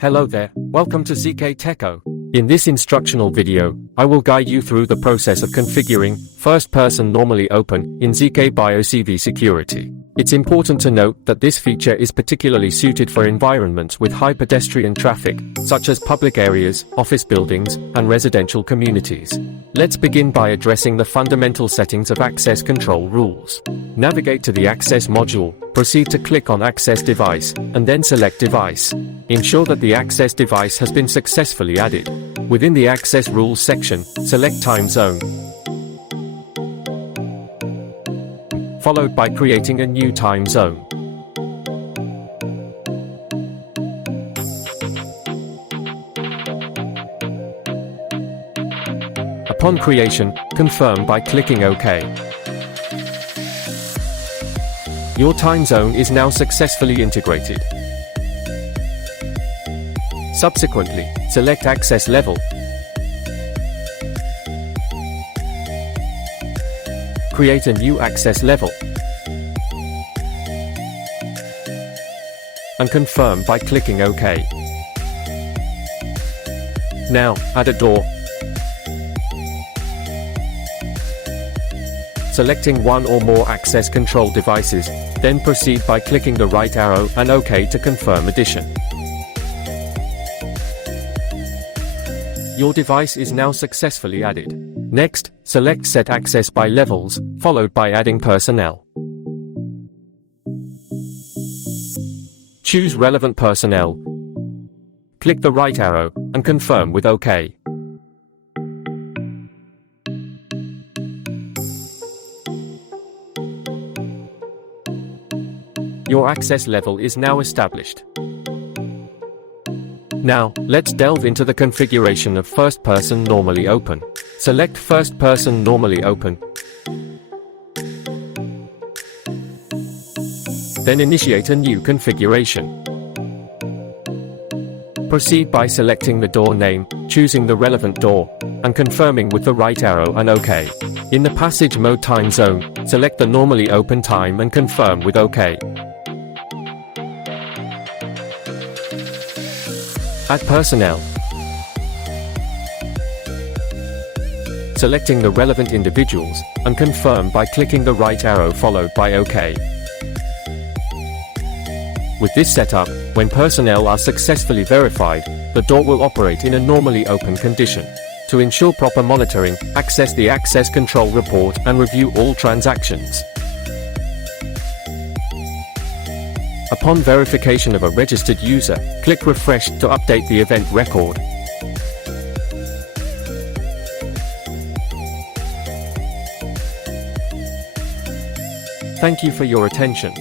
Hello there, welcome to ZK Techo. In this instructional video, I will guide you through the process of configuring First Person Normally Open in ZK BioCV Security. It's important to note that this feature is particularly suited for environments with high pedestrian traffic, such as public areas, office buildings, and residential communities. Let's begin by addressing the fundamental settings of access control rules. Navigate to the Access module, proceed to click on Access Device, and then select Device. Ensure that the access device has been successfully added. Within the Access Rules section, select Time Zone, followed by creating a new time zone. Upon creation, confirm by clicking OK. Your time zone is now successfully integrated. Subsequently, select Access Level, create a new access level, and confirm by clicking OK. Now, add a door. Selecting one or more access control devices, then proceed by clicking the right arrow and OK to confirm addition. Your device is now successfully added. Next, select Set Access by Levels, followed by adding personnel. Choose relevant personnel. Click the right arrow, and confirm with OK. Your access level is now established. Now, let's delve into the configuration of First Person Normally Open. Select First Person Normally Open. Then initiate a new configuration. Proceed by selecting the door name, choosing the relevant door, and confirming with the right arrow and OK. In the Passage Mode time zone, select the Normally Open time and confirm with OK. Add personnel. Selecting the relevant individuals, and confirm by clicking the right arrow followed by OK. With this setup, when personnel are successfully verified, the door will operate in a normally open condition. To ensure proper monitoring, access the Access Control Report and review all transactions. Upon verification of a registered user, click Refresh to update the event record. Thank you for your attention.